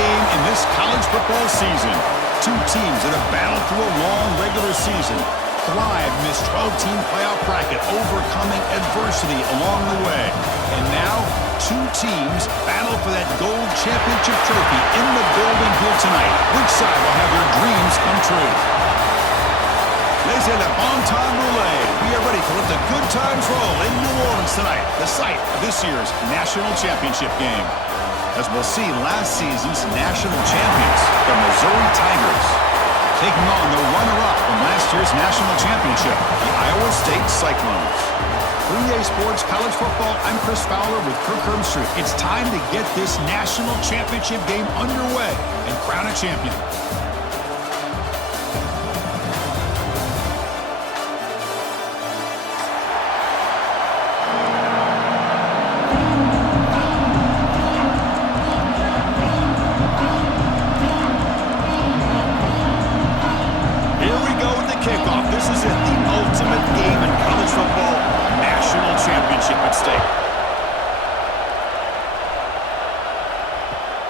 game in this college football season. Two teams that have battled through a long regular season, thrived in this 12-team playoff bracket, overcoming adversity along the way. And now, two teams battle for that gold championship trophy in the building here tonight. Which side will have their dreams come true? Laissez le bon temps rouler. We are ready to let the good times roll in New Orleans tonight, the site of this year's national championship game. As we'll see, last season's national champions, the Missouri Tigers, taking on the runner-up from last year's national championship, the Iowa State Cyclones. 3A Sports College Football, I'm Chris Fowler with Kirk Herbstreit. It's time to get this national championship game underway and crown a champion.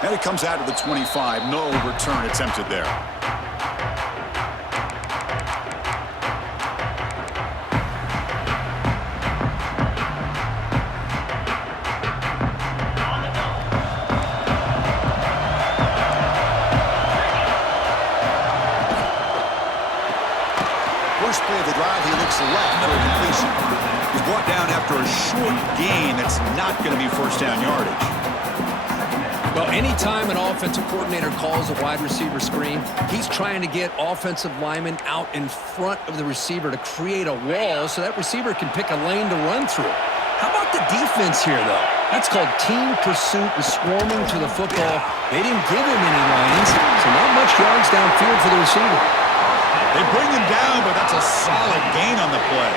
And it comes out of the 25. No return attempted there. First play of the drive, he looks left for a completion. He's brought down after a short gain that's not going to be first down yardage. Well, anytime an offensive coordinator calls a wide receiver screen, he's trying to get offensive linemen out in front of the receiver to create a wall so that receiver can pick a lane to run through. How about the defense here, though? That's called team pursuit and swarming to the football. They didn't give him any lanes, so not much yards downfield for the receiver. They bring him down, but that's a solid gain on the play.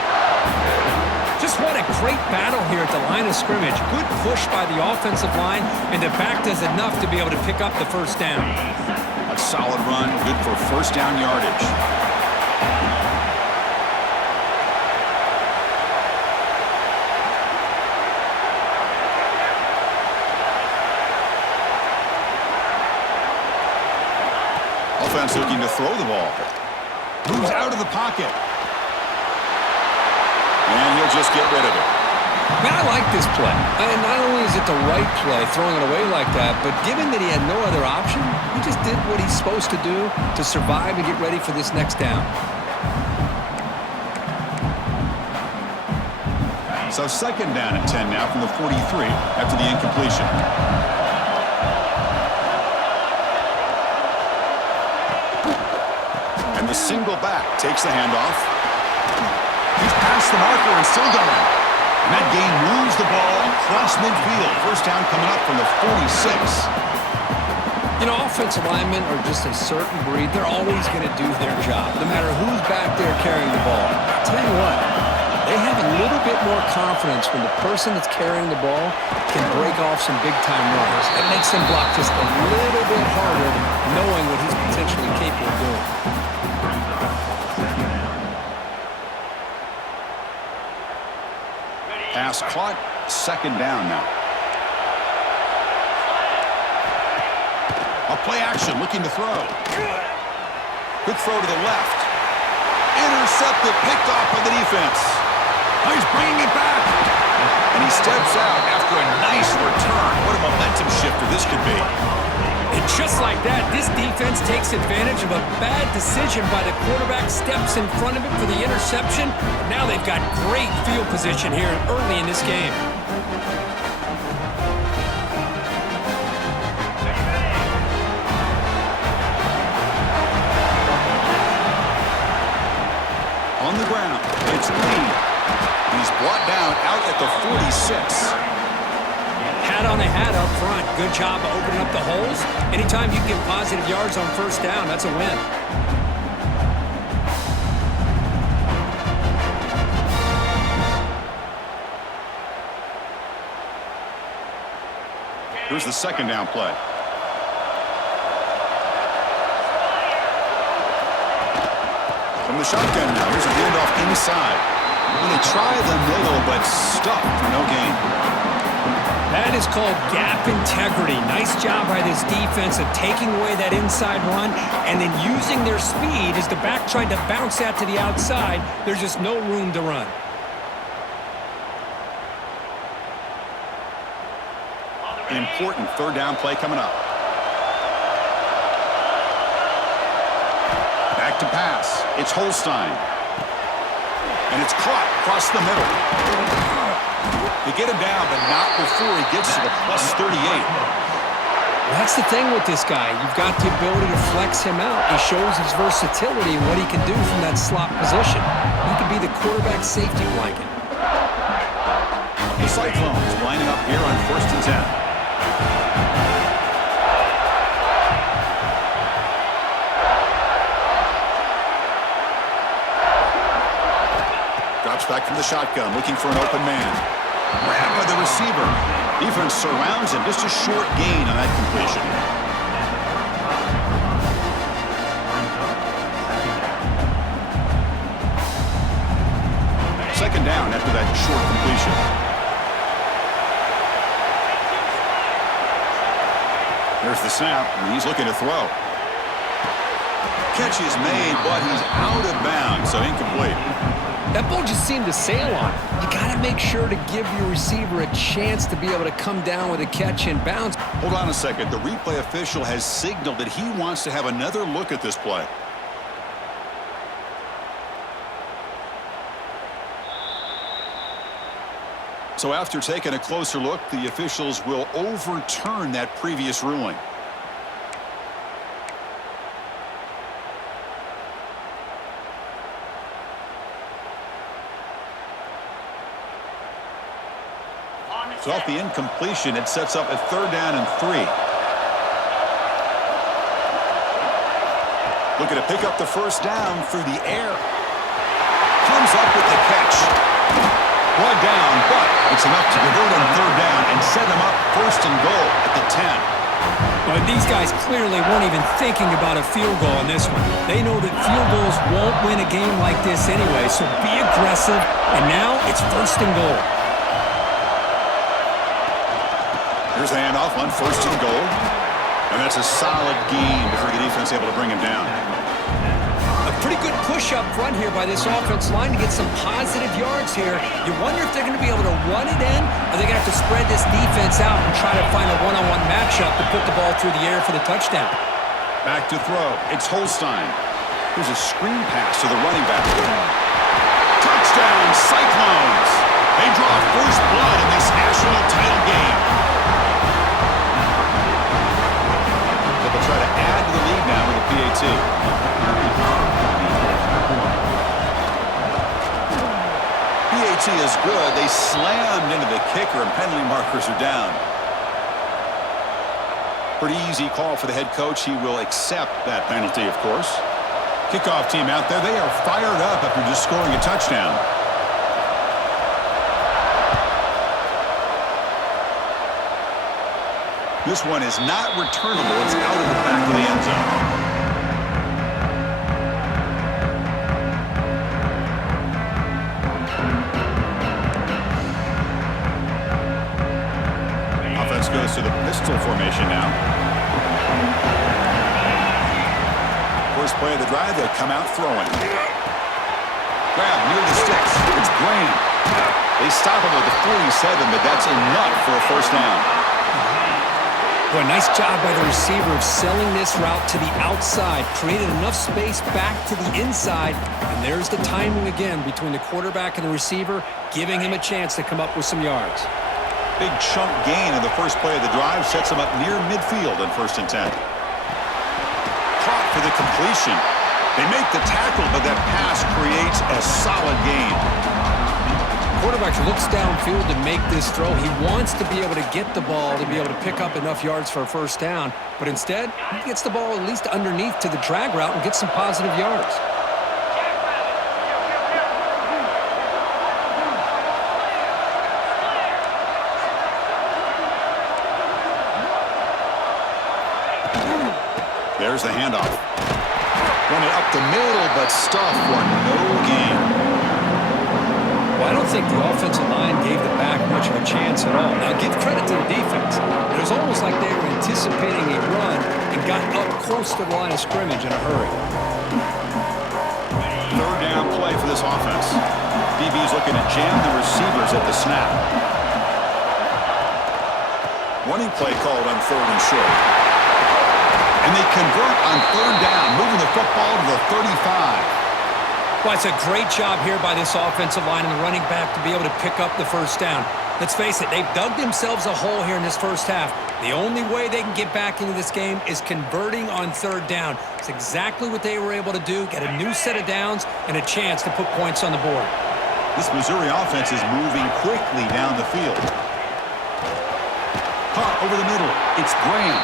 Just what a great battle here at the line of scrimmage. Good push by the offensive line, and the back does enough to be able to pick up the first down. A solid run, good for first down yardage. Offense looking to throw the ball. Moves out of the pocket. And he'll just get rid of it. Man, I like this play. And not only is it the right play, throwing it away like that, but given that he had no other option, he just did what he's supposed to do to survive and get ready for this next down. So second down at 10 now from the 43 after the incompletion. And the single back takes the handoff. He's past the marker and still going. And that game moves the ball across midfield. First down coming up from the 46. You know, offensive linemen are just a certain breed. They're always going to do their job, no matter who's back there carrying the ball. I'll tell you what, they have a little bit more confidence when the person that's carrying the ball can break off some big-time runs. It makes them block just a little bit harder, knowing what he's potentially capable of doing. Pass caught, second down now. A play action, looking to throw. Quick throw to the left. Intercepted, picked off by the defense. Oh, he's bringing it back. And he steps out after a nice return. What a momentum shifter this could be. And just like that, this defense takes advantage of a bad decision by the quarterback, steps in front of it for the interception. Now they've got great field position here early in this game. On the ground, it's Lee. He's brought down out at the 46. Hat on a hat up front. Good job of opening up the holes. Anytime you get positive yards on first down, that's a win. Here's the second down play. From the shotgun now, here's a handoff inside. And they try the middle, but stuck for no gain. That is called gap integrity. Nice job by this defense of taking away that inside run and then using their speed as the back tried to bounce that to the outside. There's just no room to run. Important third down play coming up. Back to pass. It's Holstein. And it's caught across the middle. They get him down, but not before he gets to the plus 38. Well, that's the thing with this guy. You've got the ability to flex him out. He shows his versatility and what he can do from that slot position. He could be the quarterback safety blanket. The Cyclones lining up here on 1st and 10. Drops back from the shotgun, looking for an open man. Grabbed by the receiver. Defense surrounds him. Just a short gain on that completion. Second down after that short completion. There's the snap, and he's looking to throw. Catch is made, but he's out of bounds, so incomplete. That ball just seemed to sail on him. You got to make sure to give your receiver a chance to be able to come down with a catch and bounce. Hold on a second. The replay official has signaled that he wants to have another look at this play. So after taking a closer look, the officials will overturn that previous ruling. So off the incompletion, it sets up a 3rd down and 3. Looking to pick up the first down through the air. Comes up with the catch. Brought down, but it's enough to convert on 3rd down and set him up 1st and goal at the 10. But these guys clearly weren't even thinking about a field goal on this one. They know that field goals won't win a game like this anyway, so be aggressive, and now it's 1st and goal. Here's the handoff on 1st and goal. And that's a solid gain before the defense able to bring him down. A pretty good push up front here by this offense line to get some positive yards here. You wonder if they're going to be able to run it in, or they're going to have to spread this defense out and try to find a one-on-one matchup to put the ball through the air for the touchdown. Back to throw. It's Holstein. Here's a screen pass to the running back. Touchdown, Cyclones. They draw first blood in this national title game. They'll try to add to the lead now with a PAT. PAT is good. They slammed into the kicker, and penalty markers are down. Pretty easy call for the head coach. He will accept that penalty, of course. Kickoff team out there. They are fired up after just scoring a touchdown. This one is not returnable. It's out of the back of the end zone. Offense goes to the pistol formation now. First play of the drive, they'll come out throwing. Grab near the sticks. It's Blaine. They stop him at the 47, but that's enough for a first down. Boy, nice job by the receiver of selling this route to the outside, created enough space back to the inside, and there's the timing again between the quarterback and the receiver, giving him a chance to come up with some yards. Big chunk gain in the first play of the drive sets him up near midfield on 1st and 10. Caught for the completion. They make the tackle, but that pass creates a solid gain. Quarterback looks downfield to make this throw. He wants to be able to get the ball to be able to pick up enough yards for a first down, but instead, he gets the ball at least underneath to the drag route and gets some positive yards. There's the handoff. Running up the middle, but stuffed for no gain. Well, I don't think the offensive line gave the back much of a chance at all. Now, give credit to the defense. It was almost like they were anticipating a run and got up close to the line of scrimmage in a hurry. Third down play for this offense. DB's looking to jam the receivers at the snap. Running play called on 3rd and short. And they convert on 3rd down, moving the football to the 35. Well, it's a great job here by this offensive line and the running back to be able to pick up the first down. Let's face it, they've dug themselves a hole here in this first half. The only way they can get back into this game is converting on 3rd down. It's exactly what they were able to do, get a new set of downs and a chance to put points on the board. This Missouri offense is moving quickly down the field. Caught over the middle. It's Graham.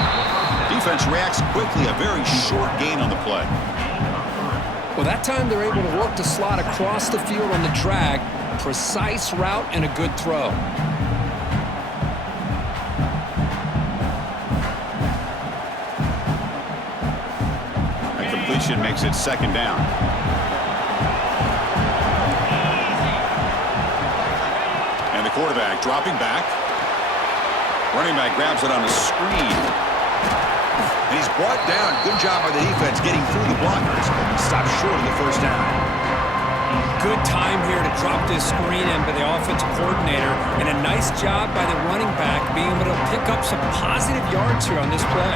Defense reacts quickly. A very short gain on the play. Well, that time they're able to work the slot across the field on the drag. Precise route and a good throw. That completion makes it 2nd down. And the quarterback dropping back. Running back grabs it on a screen. And he's brought down. Good job by the defense getting through the blockers. Stopped short of the first down. Good time here to drop this screen in by the offensive coordinator, and a nice job by the running back being able to pick up some positive yards here on this play.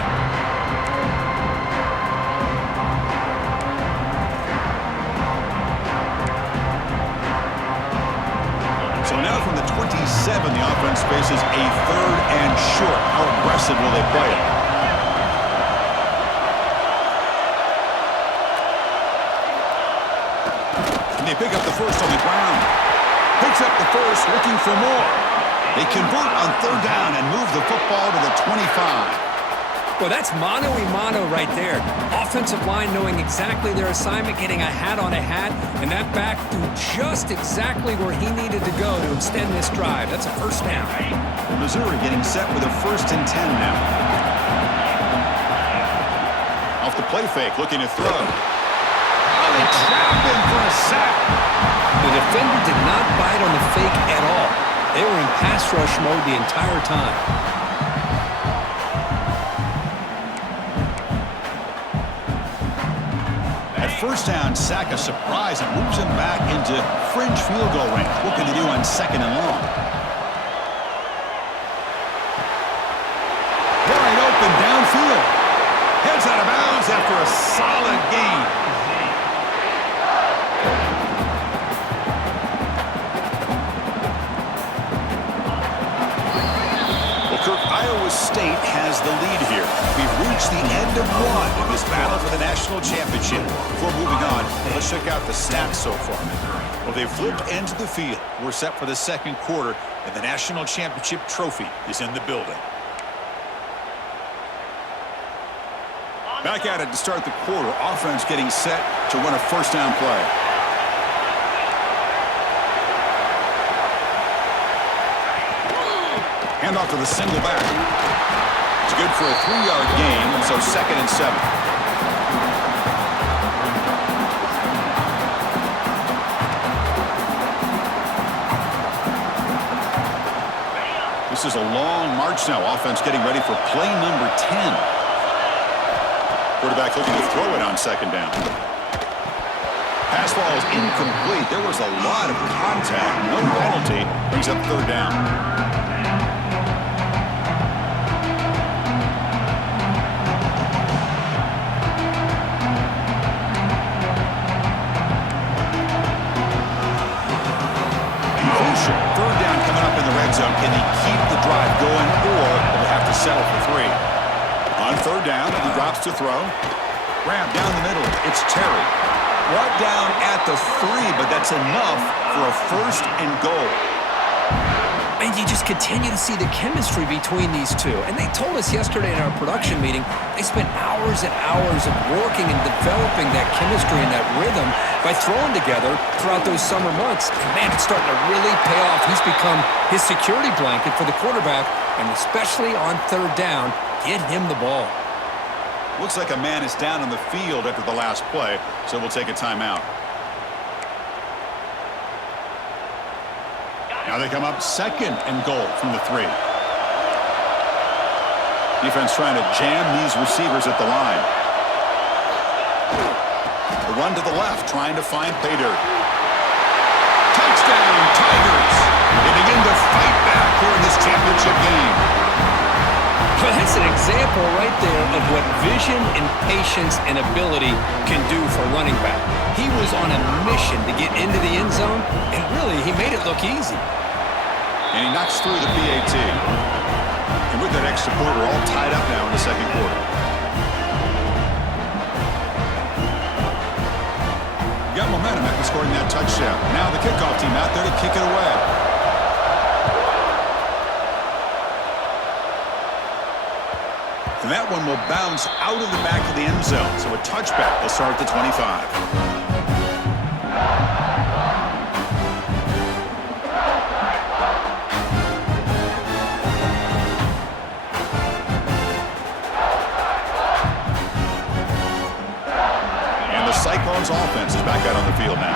So now from the 27, the offense faces a 3rd and short. How aggressive will they play it? They pick up the first on the ground. Picks up the first, looking for more. They convert on 3rd down and move the football to the 25. Well, that's mano-a-mano right there. Offensive line knowing exactly their assignment, getting a hat on a hat, and that back threw just exactly where he needed to go to extend this drive. That's a first down. Missouri getting set with a 1st and 10 now. Off the play fake, looking to throw. They trap him for a sack. The defender did not bite on the fake at all. They were in pass rush mode the entire time. At 1st down, sack a surprise and moves him back into fringe field goal range. What can they do on 2nd and long? Wide open downfield. Heads out of bounds after a solid gain. Iowa State has the lead here. We've reached the end of one in this battle for the national championship. Before moving on, let's check out the stats so far. Well, they've flipped into the field. We're set for the 2nd quarter, and the national championship trophy is in the building. Back at it to start the quarter. Offense getting set to run a 1st down play. Hand off to the single back. It's good for a 3-yard gain, so 2nd and 7. This is a long march now. Offense getting ready for play number 10. Quarterback looking to throw it on 2nd down. Pass ball is incomplete. There was a lot of contact. No penalty. Brings up 3rd down. Zone. Can they keep the drive going, or will they have to settle for 3? On 3rd down, he drops to throw. Graham down the middle. It's Terry. Brought down at the 3, but that's enough for a 1st and goal. And you just continue to see the chemistry between these two. And they told us yesterday in our production meeting, they spent hours and hours of working and developing that chemistry and that rhythm by throwing together throughout those summer months. And man, it's starting to really pay off. He's become his security blanket for the quarterback, and especially on 3rd down, get him the ball. Looks like a man is down on the field after the last play, so we'll take a timeout. Now they come up second and goal from the 3. Defense trying to jam these receivers at the line. The run to the left, trying to find pay dirt. Touchdown, Tigers! They begin to fight back here in this championship game. Well, that's an example right there of what vision and patience and ability can do for a running back. He was on a mission to get into the end zone, and really, he made it look easy. And he knocks through the PAT. And with that extra point, we're all tied up now in the second quarter. Got momentum after scoring that touchdown. Now the kickoff team out there to kick it away. And that one will bounce out of the back of the end zone. So a touchback will start at the 25. Cyclones offense is back out on the field now.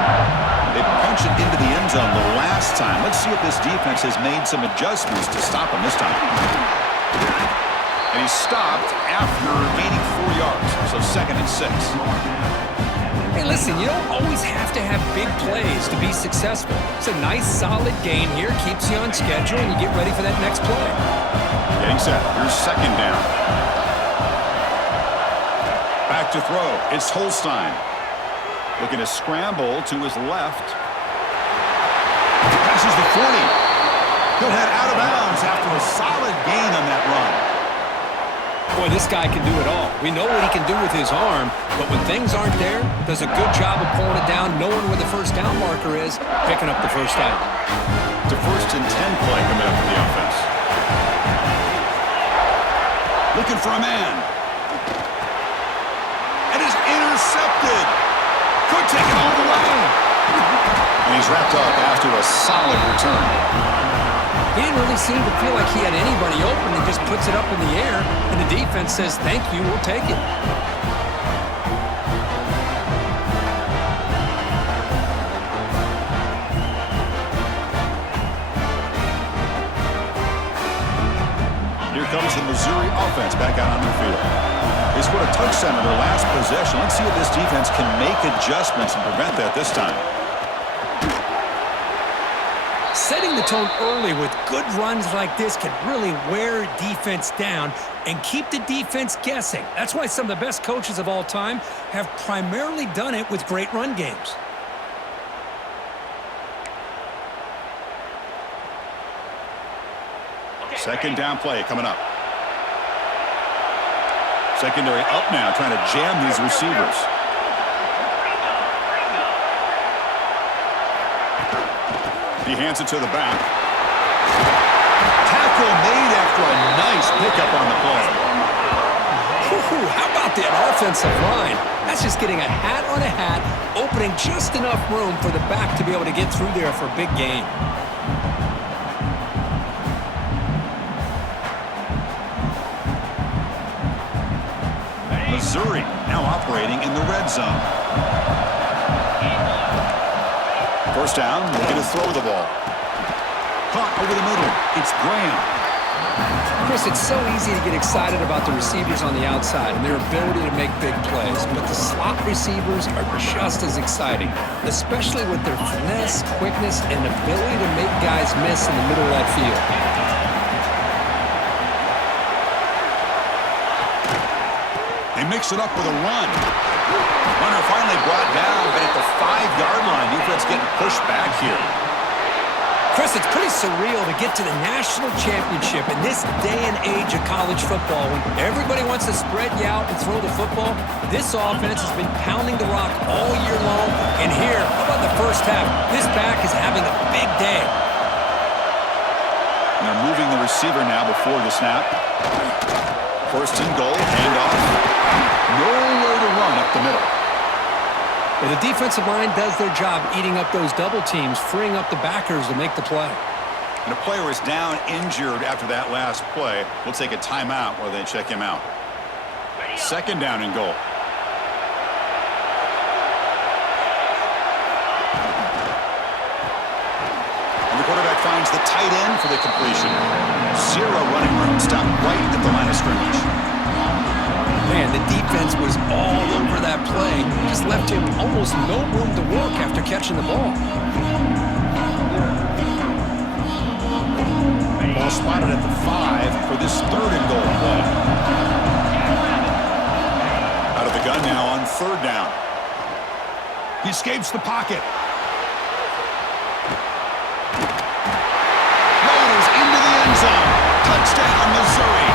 They punched it into the end zone the last time. Let's see if this defense has made some adjustments to stop him this time. And he stopped after gaining 4 yards, so 2nd and 6. Hey, listen, you don't always have to have big plays to be successful. It's a nice, solid gain here, keeps you on schedule, and you get ready for that next play. Getting set. Here's 2nd down. Back to throw. It's Holstein. Looking to scramble to his left. Passes the 40. He'll head out of bounds after a solid gain on that run. Boy, this guy can do it all. We know what he can do with his arm, but when things aren't there, does a good job of pulling it down, knowing where the first down marker is, picking up the first down. It's a 1st and 10 play coming up for the offense. Looking for a man. And is intercepted. Could take it all the way. And he's wrapped up after a solid return. He didn't really seem to feel like he had anybody open and just puts it up in the air, and the defense says, thank you, we'll take it. Here comes the Missouri offense back out on their field. They scored a touchdown in their last possession. Let's see if this defense can make adjustments and prevent that this time. Setting the tone early with good runs like this can really wear defense down and keep the defense guessing. That's why some of the best coaches of all time have primarily done it with great run games. Second down play coming up. Secondary up now, trying to jam these receivers. He hands it to the back. Tackle made after a nice pickup on the play. How about that offensive line? That's just getting a hat on a hat, opening just enough room for the back to be able to get through there for a big gain. Missouri now operating in the red zone. First down, looking to throw the ball. Caught over the middle. It's Graham. Chris, it's so easy to get excited about the receivers on the outside and their ability to make big plays, but the slot receivers are just as exciting, especially with their finesse, quickness, and ability to make guys miss in the middle of that field. They mix it up with a run. Runner finally brought down, but at the 5-yard line, defense getting pushed back here. Chris, it's pretty surreal to get to the national championship in this day and age of college football when everybody wants to spread you out and throw the football. This offense has been pounding the rock all year long, and here, how about the first half? This back is having a big day. And they're moving the receiver now before the snap. First and goal, handoff. Nowhere to run up the middle. Well, the defensive line does their job eating up those double teams, freeing up the backers to make the play. And a player is down injured after that last play. We'll take a timeout while they check him out. Second down and goal. And the quarterback finds finds the tight end for the completion. Zero running room. Stopped right at the line of scrimmage. Man, the defense was all over that play. Just left him almost no room to work after catching the ball. Ball spotted at the 5 for this 3rd and goal play. Out of the gun now on 3rd down. He escapes the pocket. Rolls into the end zone. Touchdown, Missouri.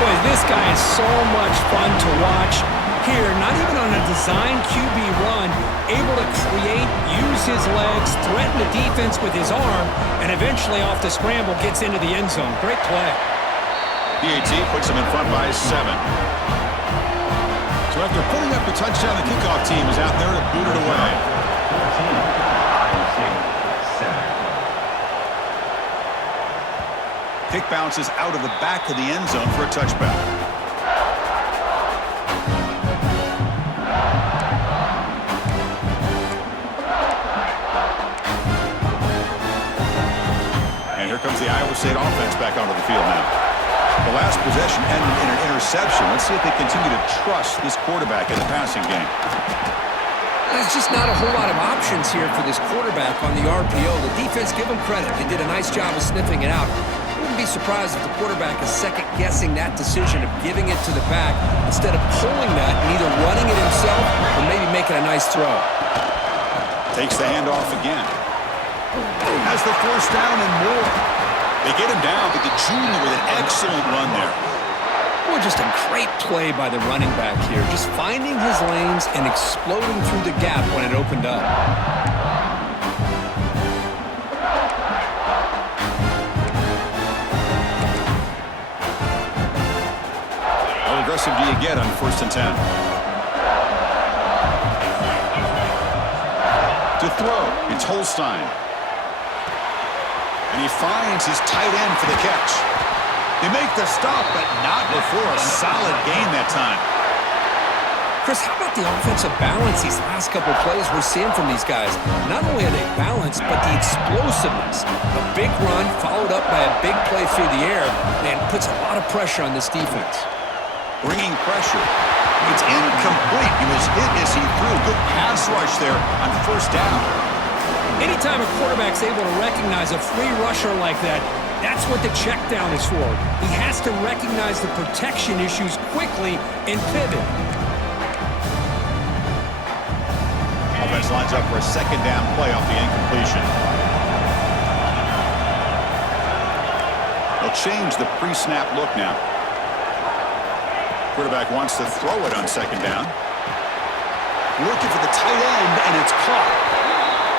Boy, this guy is so much fun to watch. Here, not even on a design QB run, able to create, use his legs, threaten the defense with his arm, and eventually off the scramble gets into the end zone. Great play. PAT puts him in front by 7. So after putting up the touchdown, the kickoff team is out there to boot it away. Kick bounces out of the back of the end zone for a touchback. And here comes the Iowa State offense back onto the field now. The last possession ended in an interception. Let's see if they continue to trust this quarterback in the passing game. There's just not a whole lot of options here for this quarterback on the RPO. The defense, give them credit. They did a nice job of sniffing it out. Wouldn't be surprised if the quarterback is second-guessing that decision of giving it to the back instead of pulling that and either running it himself or maybe making a nice throw. Takes the handoff again. Has the 4th down and more. They get him down, but the junior with an excellent run there. Boy, just a great play by the running back here. Just finding his lanes and exploding through the gap when it opened up. How aggressive do you get on 1st and 10? To throw, it's Holstein. And he finds his tight end for the catch. They make the stop, but not before a solid gain that time. Chris, how about the offensive balance these last couple plays we're seeing from these guys? Not only are they balanced, but the explosiveness. A big run followed up by a big play through the air, and puts a lot of pressure on this defense. Bringing pressure. It's incomplete. He was hit as he threw. Good pass rush there on 1st down. Anytime a quarterback's able to recognize a free rusher like that, that's what the check down is for. He has to recognize the protection issues quickly and pivot. Offense lines up for a 2nd down play off the incompletion. They'll change the pre-snap look now. Quarterback wants to throw it on 2nd down. Looking for the tight end, and it's caught.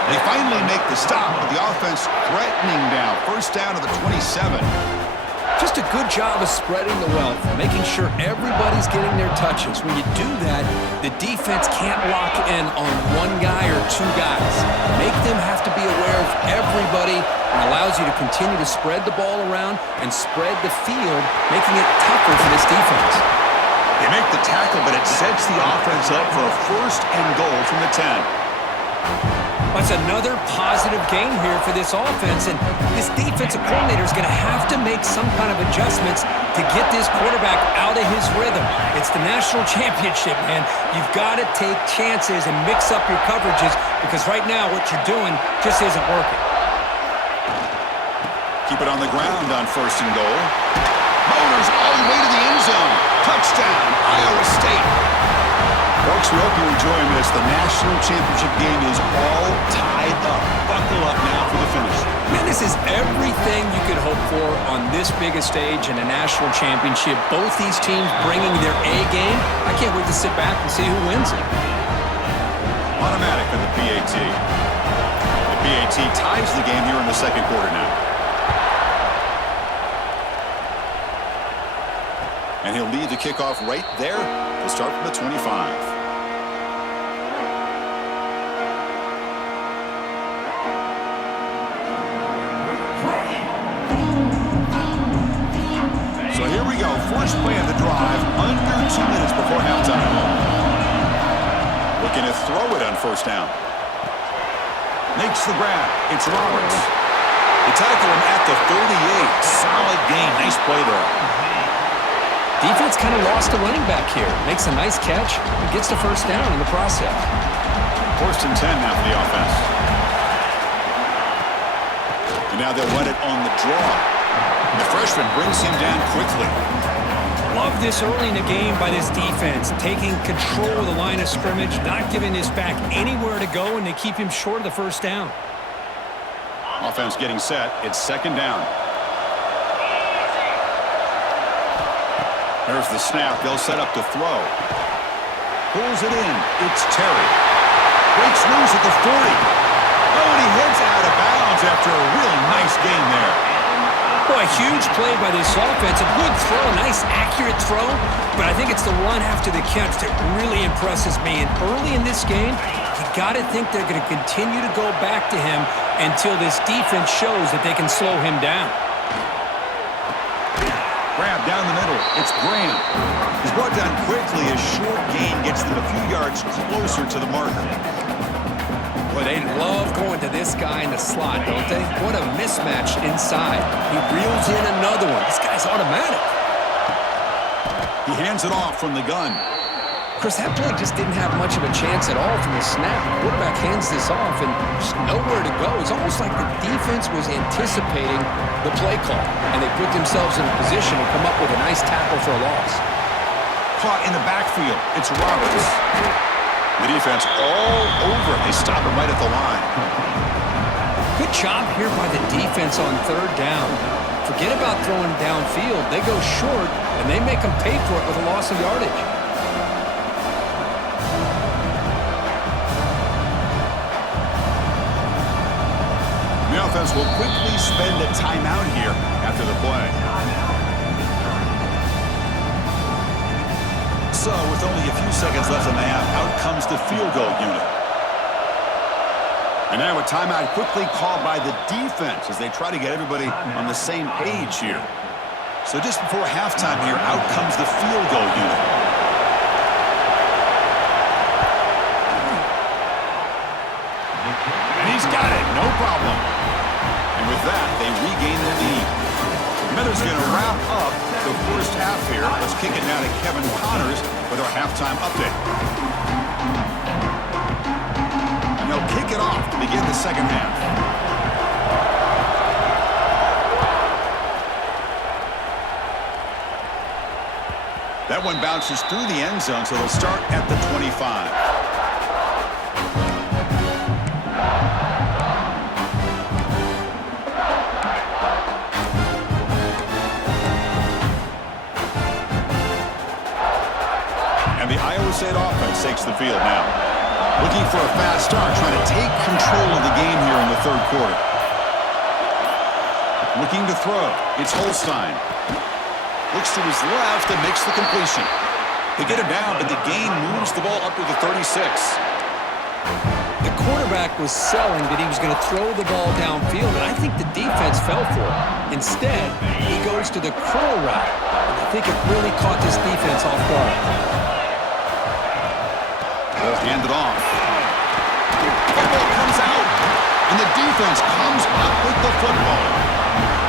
They finally make the stop, but the offense threatening now. 1st down to the 27. Just a good job of spreading the wealth, making sure everybody's getting their touches. When you do that, the defense can't lock in on one guy or 2 guys. Make them have to be aware of everybody, and allows you to continue to spread the ball around and spread the field, making it tougher for this defense. They make the tackle, but it sets the offense up for a 1st and goal from the 10. That's another positive game here for this offense, and this defensive coordinator is going to have to make some kind of adjustments to get this quarterback out of his rhythm. It's the national championship, man. You've got to take chances and mix up your coverages, because right now what you're doing just isn't working. Keep it on the ground on 1st and goal. Motors all the way to the end zone. Touchdown, Iowa State. Folks, we hope you're enjoying this. The national championship game is all tied up. Buckle up now for the finish. Man, this is everything you could hope for on this biggest stage in a national championship. Both these teams bringing their A game. I can't wait to sit back and see who wins it. Automatic on the PAT. The PAT ties the game here in the 2nd quarter now. And he'll lead the kickoff right there. He'll start from the 25. So here we go. First play of the drive, under 2 minutes before halftime. Looking to throw it on 1st down. Makes the grab. It's Roberts. They tackle him at the 38. Solid gain. Nice play there. Defense kind of lost a running back here. Makes a nice catch and gets the first down in the process. 1st and 10 now for the offense. And now they'll run it on the draw. And the freshman brings him down quickly. Love this early in the game by this defense, taking control of the line of scrimmage, not giving this back anywhere to go, and they keep him short of the first down. Offense getting set. It's 2nd down. There's the snap. They'll set up to throw. Pulls it in. It's Terry. Breaks loose at the 40. Oh, and he heads out of bounds after a really nice game there. Boy, huge play by this offense. A good throw, a nice accurate throw, but I think it's the run after the catch that really impresses me. And early in this game, you got to think they're going to continue to go back to him until this defense shows that they can slow him down. Grab down the middle. It's Graham. He's brought down quickly. A short gain gets them a few yards closer to the marker. Boy, they love going to this guy in the slot, don't they? What a mismatch inside. He reels in another one. This guy's automatic. He hands it off from the gun. Chris, that play just didn't have much of a chance at all from the snap. The quarterback hands this off and just nowhere to go. It's almost like the defense was anticipating the play call, and they put themselves in a position to come up with a nice tackle for a loss. Caught in the backfield. It's Roberts. The defense all over. They stop him right at the line. Good job here by the defense on 3rd down. Forget about throwing downfield. They go short, and they make them pay for it with a loss of yardage. The offense will quickly spend a timeout here after the play. So, with only a few seconds left in the half, out comes the field goal unit. And now a timeout quickly called by the defense as they try to get everybody on the same page here. So just before halftime here, out comes the field goal unit. And he's got it, no problem. And with that, they regain the lead. Miller's going to wrap up the first half here. Let's kick it now to Kevin Connors with our halftime update. And they'll kick it off to begin the second half. That one bounces through the end zone, so they'll start at the 25. State offense takes the field now. Looking for a fast start, trying to take control of the game here in the 3rd quarter. Looking to throw. It's Holstein. Looks to his left and makes the completion. They get him down, but the gain moves the ball up to the 36. The quarterback was selling that he was going to throw the ball downfield, and I think the defense fell for it. Instead, he goes to the curl route, and I think it really caught this defense off guard. Hand it off. Football comes out, and the defense comes up with the football.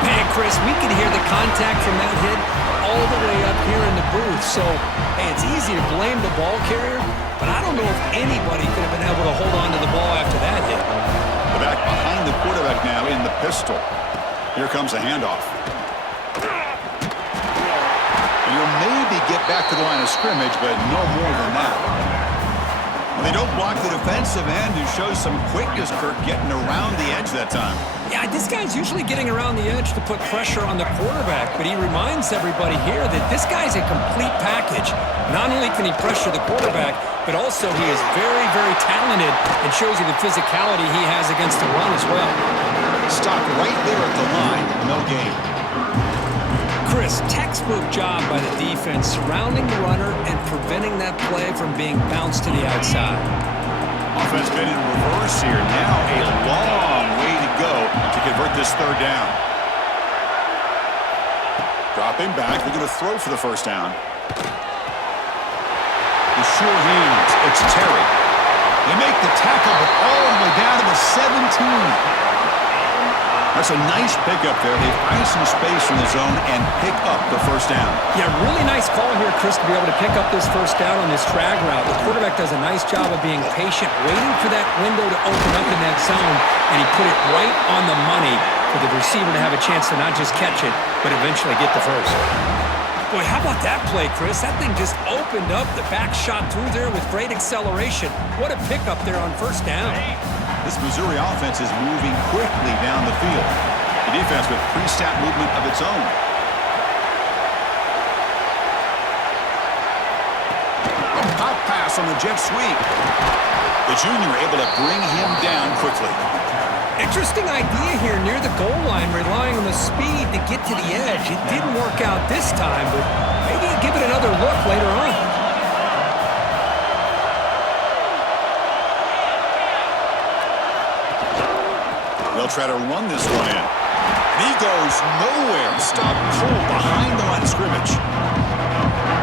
Man, Chris, we can hear the contact from that hit all the way up here in the booth. So, hey, it's easy to blame the ball carrier, but I don't know if anybody could have been able to hold on to the ball after that hit. The back behind the quarterback now in the pistol. Here comes a handoff. And you'll maybe get back to the line of scrimmage, but no more than that. They don't block the defensive end, who shows some quickness, Kirk, getting around the edge that time. Yeah, this guy's usually getting around the edge to put pressure on the quarterback, but he reminds everybody here that this guy's a complete package. Not only can he pressure the quarterback, but also he is very, very talented and shows you the physicality he has against the run as well. Stop right there at the line, no gain. Chris, textbook job by the defense surrounding the runner and preventing that play from being bounced to the outside. Offense been in reverse here. Now a long way to go to convert this 3rd down. Dropping back. They're going to throw for the first down. The sure hands. It's Terry. They make the tackle, but all the way down to the 17. That's a nice pickup there. They find some space in the zone and pick up the first down. Yeah, really nice call here, Chris, to be able to pick up this first down on this drag route. The quarterback does a nice job of being patient, waiting for that window to open up in that zone, and he put it right on the money for the receiver to have a chance to not just catch it, but eventually get the first. Boy, how about that play, Chris? That thing just opened up. The back shot through there with great acceleration. What a pickup there on first down. This Missouri offense is moving quickly down the field. The defense with pre-snap movement of its own. A pop pass on the jet sweep. The junior able to bring him down quickly. Interesting idea here near the goal line, relying on the speed to get to the edge. It didn't work out this time, but maybe give it another look later on. They'll try to run this one in. And he goes nowhere. Stop cold behind the line of scrimmage.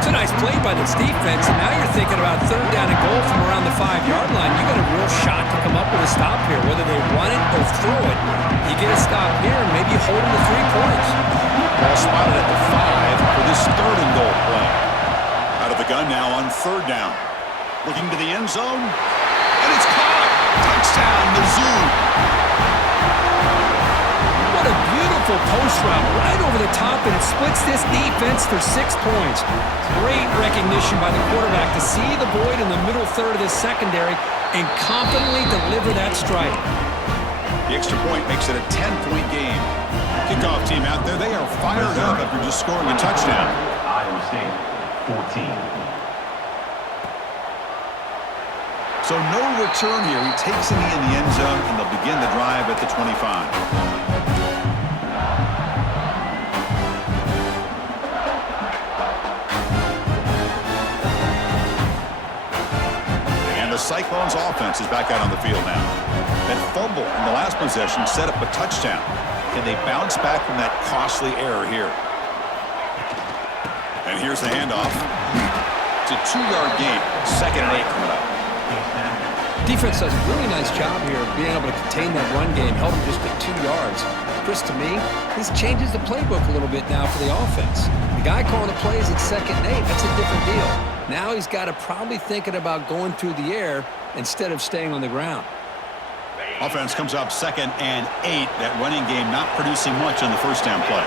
It's a nice play by this defense, and now you're thinking about third down and goal from around the 5-yard line. You got a real shot to come up with a stop here, whether they run it or throw it. You get a stop here, and maybe hold them to 3 points. Ball spotted at the 5 for this third and goal play. Out of the gun now on third down. Looking to the end zone, and it's caught. Touchdown, Mizzou. What a beautiful post route right over the top, and it splits this defense for 6 points. Great recognition by the quarterback to see the void in the middle third of this secondary and confidently deliver that strike. The extra point makes it a 10-point game. Kickoff team out there, they are fired up after just scoring a touchdown. Iowa State, 14. So no return here. He takes it in the end zone, and they'll begin the drive at the 25. The Cyclones offense is back out on the field now. That fumble in the last possession set up a touchdown. Can they bounce back from that costly error here? And here's the handoff. It's a 2-yard gain. 2nd and 8 coming up. Defense does a really nice job here of being able to contain that run game, held them just at 2 yards. Chris, to me, this changes the playbook a little bit now for the offense. The guy calling the plays at 2nd and 8, that's a different deal. Now he's got to probably thinking about going through the air instead of staying on the ground. Offense comes up 2nd and 8. That running game not producing much on the first down play.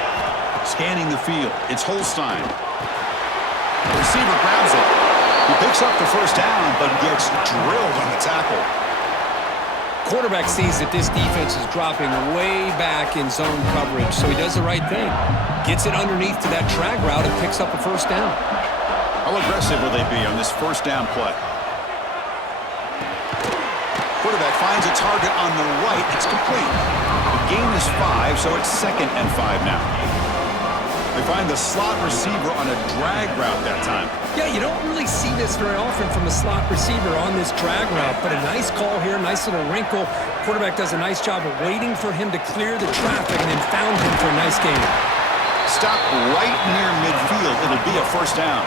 Scanning the field. It's Holstein. The receiver grabs it. He picks up the first down, but gets drilled on the tackle. Quarterback sees that this defense is dropping way back in zone coverage, so he does the right thing. Gets it underneath to that drag route and picks up a first down. How aggressive will they be on this first down play? Quarterback finds a target on the right. It's complete. The gain is 5, so it's 2nd and 5 now. They find the slot receiver on a drag route that time. Yeah, you don't really see this very often from a slot receiver on this drag route, but a nice call here, nice little wrinkle. Quarterback does a nice job of waiting for him to clear the traffic and then found him for a nice gain. Stop right near midfield. It'll be a first down.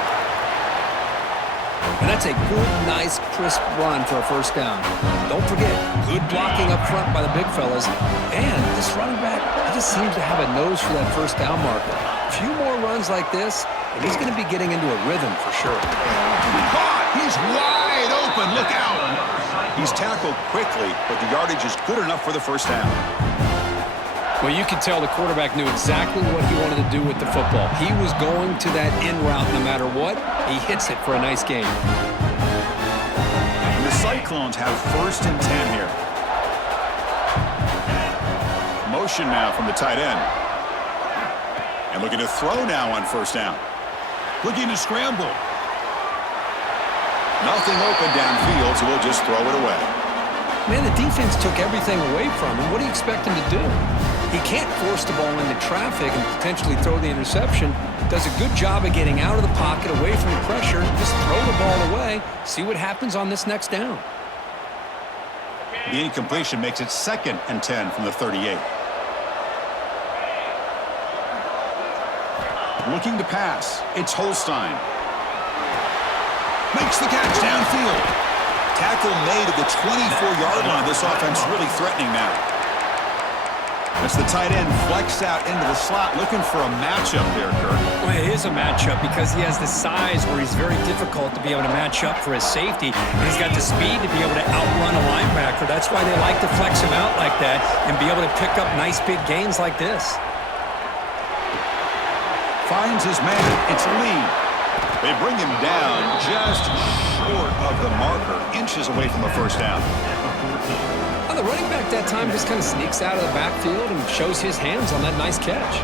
And that's a good, nice, crisp run for a first down. Don't forget, good blocking up front by the big fellas. And this running back, he just seems to have a nose for that first down marker. A few more runs like this, and he's going to be getting into a rhythm for sure. Caught! He's wide open. Look out! He's tackled quickly, but the yardage is good enough for the first down. Well, you can tell the quarterback knew exactly what he wanted to do with the football. He was going to that in route no matter what. He hits it for a nice gain. And the Cyclones have 1st and 10 here. Motion now from the tight end. And looking to throw now on first down. Looking to scramble. Nothing open downfield, so we'll just throw it away. Man, the defense took everything away from him. What do you expect him to do? He can't force the ball into traffic and potentially throw the interception. Does a good job of getting out of the pocket, away from the pressure. Just throw the ball away. See what happens on this next down. The incompletion makes it 2nd and 10 from the 38. Looking to pass. It's Holstein. Makes the catch downfield. Tackle made at the 24-yard line. This offense really threatening now. That's the tight end flexed out into the slot, looking for a matchup there, Kirk. Well, it is a matchup because he has the size where he's very difficult to be able to match up for his safety. And he's got the speed to be able to outrun a linebacker. That's why they like to flex him out like that and be able to pick up nice big gains like this. Finds his man. It's Lee. They bring him down just short of the marker, inches away from a first down. The running back that time just kind of sneaks out of the backfield and shows his hands on that nice catch.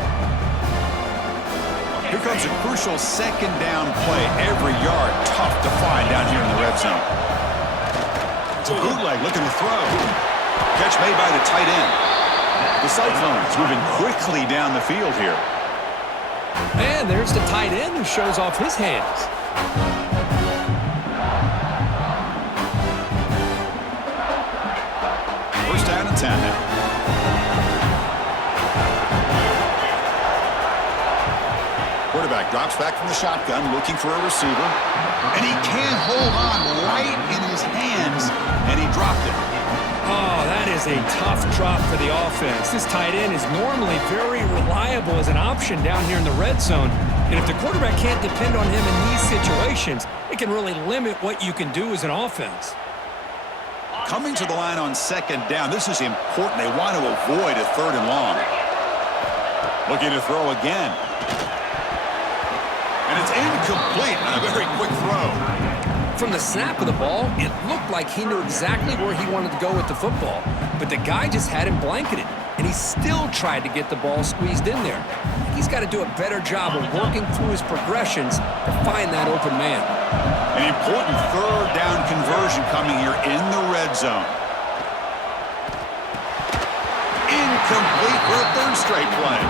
Here comes a crucial second down play. Every yard tough to find down here in the red zone. It's a bootleg looking to throw. Catch made by the tight end. The Cyclones moving quickly down the field here. And there's the tight end who shows off his hands. First down and 10 now. Quarterback drops back from the shotgun, looking for a receiver. And he can't hold on right in his hands, and he dropped it. Oh, that is a tough drop for the offense. This tight end is normally very reliable as an option down here in the red zone. And if the quarterback can't depend on him in these situations, it can really limit what you can do as an offense. Coming to the line on second down, this is important. They want to avoid a third and long. Looking to throw again. And it's incomplete on a very quick throw. From the snap of the ball, it looked like he knew exactly where he wanted to go with the football. But the guy just had him blanketed, and he still tried to get the ball squeezed in there. He's got to do a better job of working through his progressions to find that open man. An important third down conversion coming here in the red zone. Incomplete for a third straight play.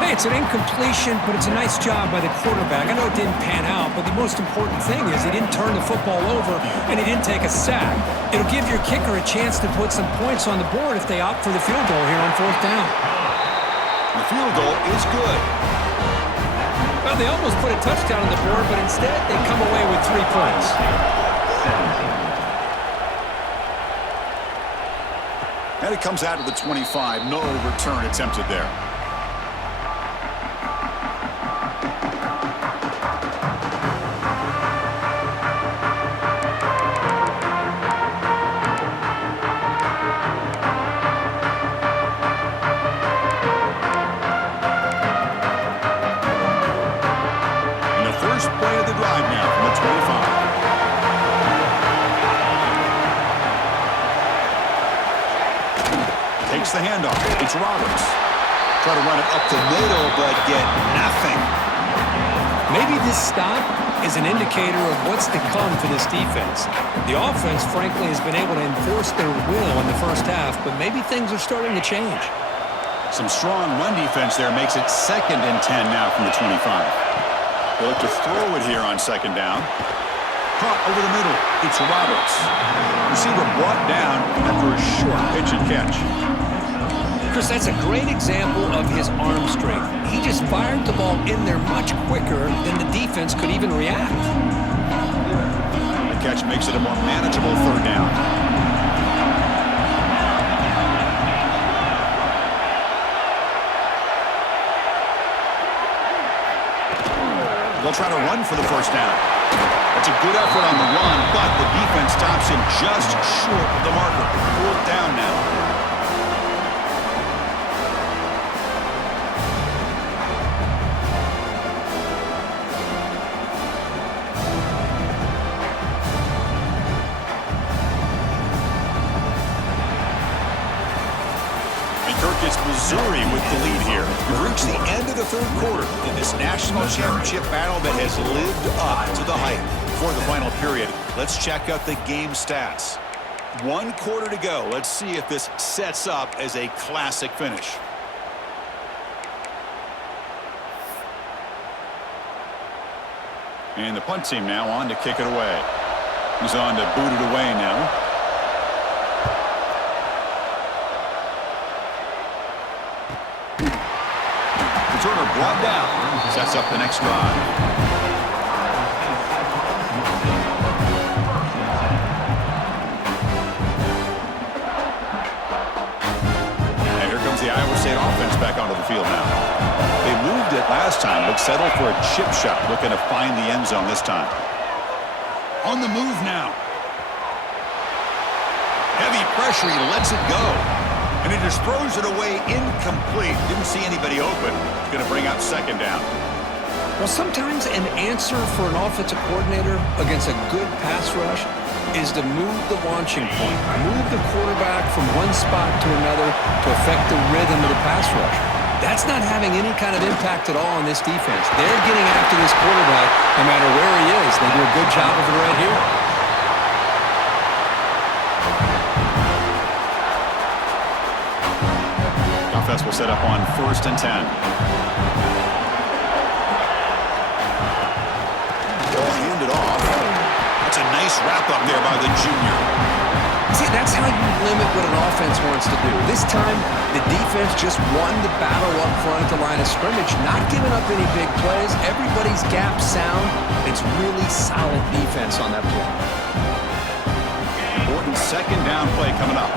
Hey, it's an incompletion, but it's a nice job by the quarterback. I know it didn't pan out, but the most important thing is he didn't turn the football over and he didn't take a sack. It'll give your kicker a chance to put some points on the board if they opt for the field goal here on fourth down. The field goal is good. Well, they almost put a touchdown on the board, but instead they come away with 3 points. 17. And it comes out to the 25. No return attempted there. The handoff. It's Roberts. Try to run it up the middle, but get nothing. Maybe this stop is an indicator of what's to come for this defense. The offense, frankly, has been able to enforce their will in the first half, but maybe things are starting to change. Some strong run defense there makes it 2nd and 10 now from the 25. They look to throw it here on second down. Caught over the middle. It's Roberts. Receiver brought down after a short pitch and catch. Chris, that's a great example of his arm strength. He just fired the ball in there much quicker than the defense could even react. The catch makes it a more manageable third down. They'll try to run for the first down. That's a good effort on the run, but the defense stops him just short of the marker. Fourth down now. It's Missouri with the lead here. We've reached the end of the third quarter in this national championship battle that has lived up to the hype. Before the final period, let's check out the game stats. 1 quarter to go. Let's see if this sets up as a classic finish. And the punt team now on to kick it away. He's on to boot it away now. Turner brought down. Sets up the next drive. And here comes the Iowa State State offense back onto the field now. They moved it last time, but settled for a chip shot, looking to find the end zone this time. On the move now. Heavy pressure, he lets it go. And he just throws it away incomplete. Didn't see anybody open. It's going to bring out second down. Well, sometimes an answer for an offensive coordinator against a good pass rush is to move the launching point, move the quarterback from one spot to another to affect the rhythm of the pass rush. That's not having any kind of impact at all on this defense. They're getting after this quarterback no matter where he is. They do a good job of it right here. Offense will set up on 1st and 10. Ball handed off. That's a nice wrap-up there by the junior. See, that's how you limit what an offense wants to do. This time, the defense just won the battle up front at the line of scrimmage, not giving up any big plays. Everybody's gap sound. It's really solid defense on that play. Important second down play coming up.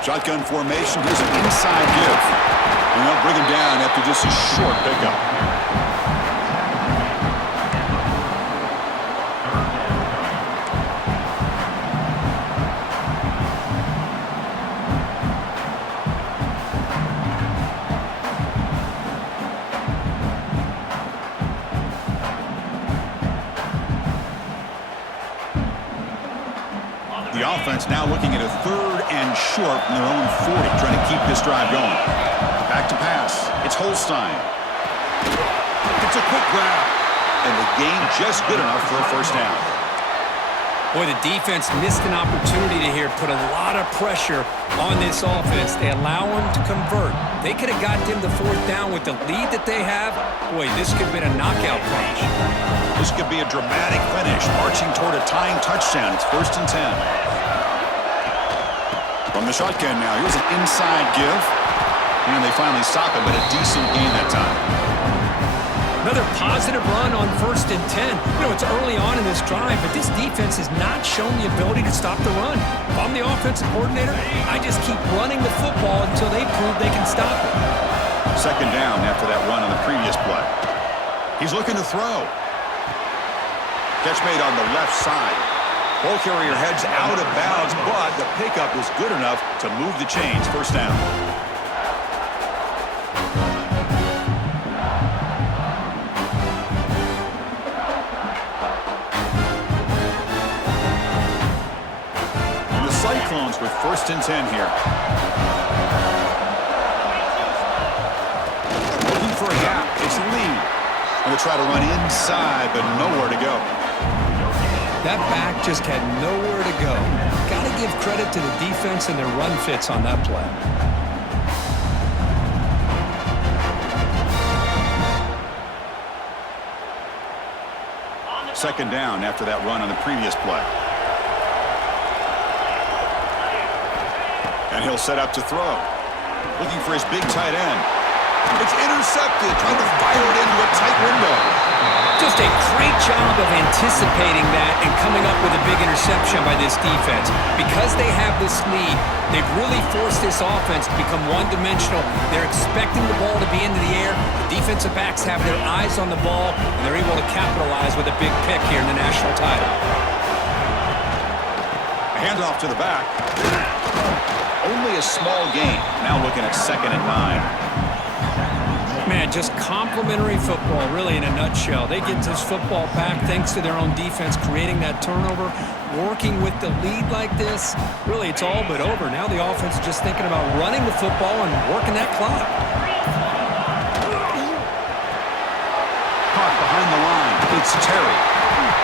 Shotgun formation. Here's an inside give. And they'll bring him down after just a short pickup. The offense now looking at a 3rd and short from their own 40, trying to keep this drive going. Back to pass. It's Holstein. It's a quick grab. And the gain just good enough for a first down. Boy, the defense missed an opportunity to here put a lot of pressure on this offense. They allow them to convert. They could have got them the 4th down with the lead that they have. Boy, this could have been a knockout punch. This could be a dramatic finish, marching toward a tying touchdown. It's 1st and 10. From the shotgun now, here's an inside give. And they finally stop it, but a decent gain that time. Another positive run on 1st and 10. You know, it's early on in this drive, but this defense has not shown the ability to stop the run. If I'm the offensive coordinator, I just keep running the football until they prove they can stop it. Second down after that run on the previous play. He's looking to throw. Catch made on the left side. Ball carrier heads out of bounds, but the pickup is good enough to move the chains. First down. And the Cyclones with 1st and 10 here. Looking for a gap. It's Lee. And they try to run inside, but nowhere to go. That back just had nowhere to go. Got to give credit to the defense and their run fits on that play. Second down after that run on the previous play. And he'll set up to throw. Looking for his big tight end. It's intercepted, trying to fire it into a tight window. Just a great job of anticipating that and coming up with a big interception by this defense. Because they have this lead, they've really forced this offense to become one-dimensional. They're expecting the ball to be into the air. The defensive backs have their eyes on the ball, and they're able to capitalize with a big pick here in the national title. A handoff to the back. Only a small gain. Now looking at 2nd and 9. Man, just complimentary football, really, in a nutshell. They get this football back thanks to their own defense, creating that turnover, working with the lead like this. Really, it's all but over. Now the offense is just thinking about running the football and working that clock. Caught behind the line. It's Terry.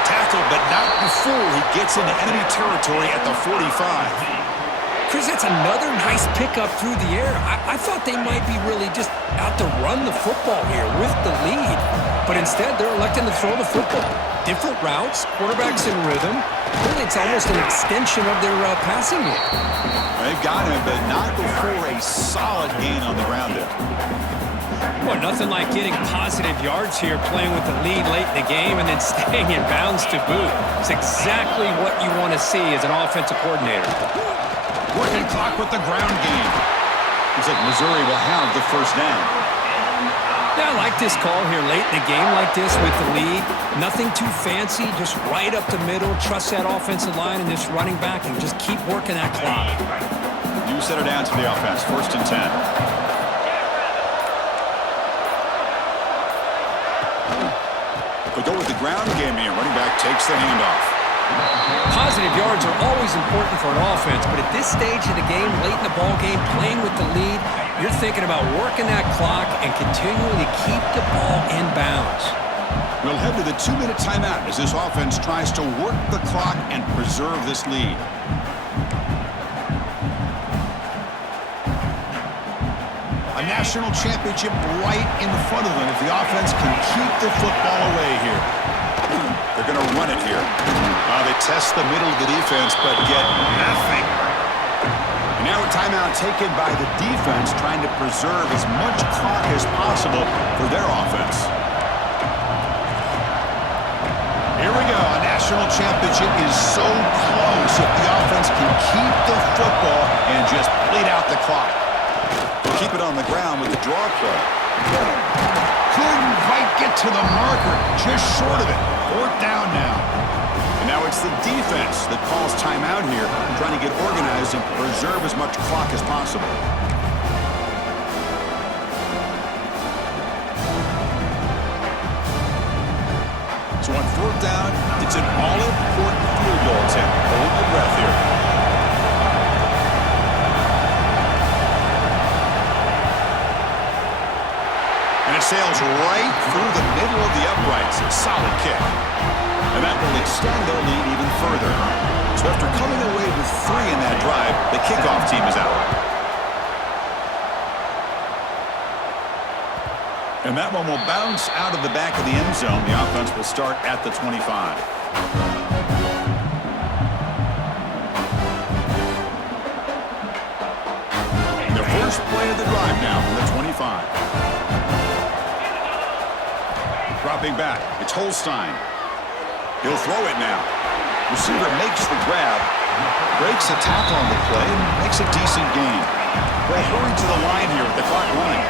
Tackled, but not before he gets into enemy territory at the 45. Chris, that's another nice pickup through the air. I thought they might be really just out to run the football here with the lead. But instead, they're electing to throw the football. Different routes, quarterbacks in rhythm. Really, it's almost an extension of their passing game. They've got him, but not before a solid gain on the ground there. Well, nothing like getting positive yards here, playing with the lead late in the game, and then staying in bounds to boot. It's exactly what you want to see as an offensive coordinator. Working clock with the ground game. Looks like Missouri will have the first down. Yeah, I like this call here late in a game like this with the lead. Nothing too fancy, just right up the middle. Trust that offensive line and this running back and just keep working that clock. You set it down to the offense. 1st and 10. They go with the ground game here. Running back takes the handoff. Positive yards are always important for an offense, but at this stage of the game, late in the ball game, playing with the lead, you're thinking about working that clock and continuing to keep the ball in bounds. We'll head to the 2-minute timeout as this offense tries to work the clock and preserve this lead. A national championship right in front of them if the offense can keep the football away here. They're going to run it here. They test the middle of the defense, but get nothing. And now a timeout taken by the defense, trying to preserve as much clock as possible for their offense. Here we go. A national championship is so close if the offense can keep the football and just bleed out the clock. They'll keep it on the ground with the draw play. Couldn't quite get to the marker, just short of it. 4th down now. And now it's the defense that calls timeout here, trying to get organized and preserve as much clock as possible. So on 4th down, it's an all-important field goal attempt. Hold your breath here. And it sails right through the middle of the uprights. A solid kick. And that will extend their lead even further. So after coming away with 3 in that drive, the kickoff team is out. And that one will bounce out of the back of the end zone. The offense will start at the 25. The first play of the drive now from the 25. Dropping back, it's Holstein. He'll throw it now. Receiver makes the grab, breaks a tackle on the play, and makes a decent gain. They'll hurry to the line here with the clock running.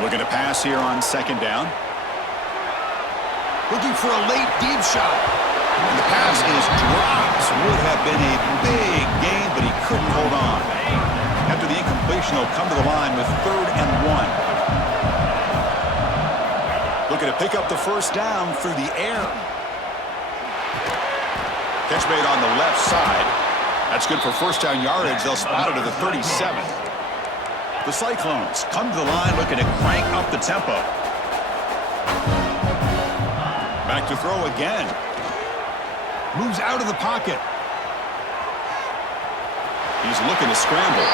Looking to pass here on 2nd down. Looking for a late deep shot. And the pass is dropped. Would have been a big gain, but he couldn't hold on. After the incompletion, they'll come to the line with 3rd and 1. Looking to pick up the first down through the air. Catch made on the left side. That's good for first down yardage. They'll spot it at the 37. The Cyclones come to the line looking to crank up the tempo. Back to throw again. Moves out of the pocket. He's looking to scramble.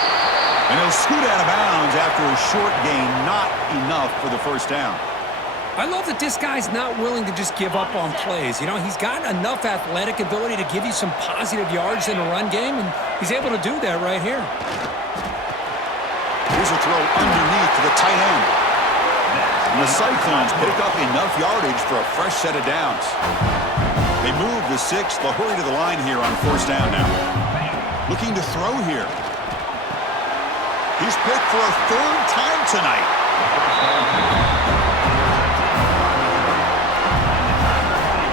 And he'll scoot out of bounds after a short gain. Not enough for the first down. I love that this guy's not willing to just give up on plays. You know, he's got enough athletic ability to give you some positive yards in the run game, and he's able to do that right here. Here's a throw underneath to the tight end. And the Cyclones pick up enough yardage for a fresh set of downs. They move the 6th. They'll hurry to the line here on 1st down now. Looking to throw here. He's picked for a 3rd time tonight.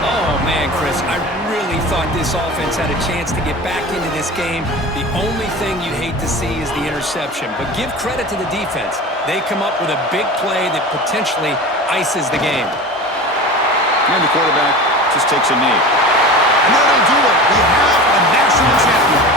Oh, man, Chris, I really thought this offense had a chance to get back into this game. The only thing you'd hate to see is the interception. But give credit to the defense. They come up with a big play that potentially ices the game. And the quarterback just takes a knee. And that'll do it. We have a national champion.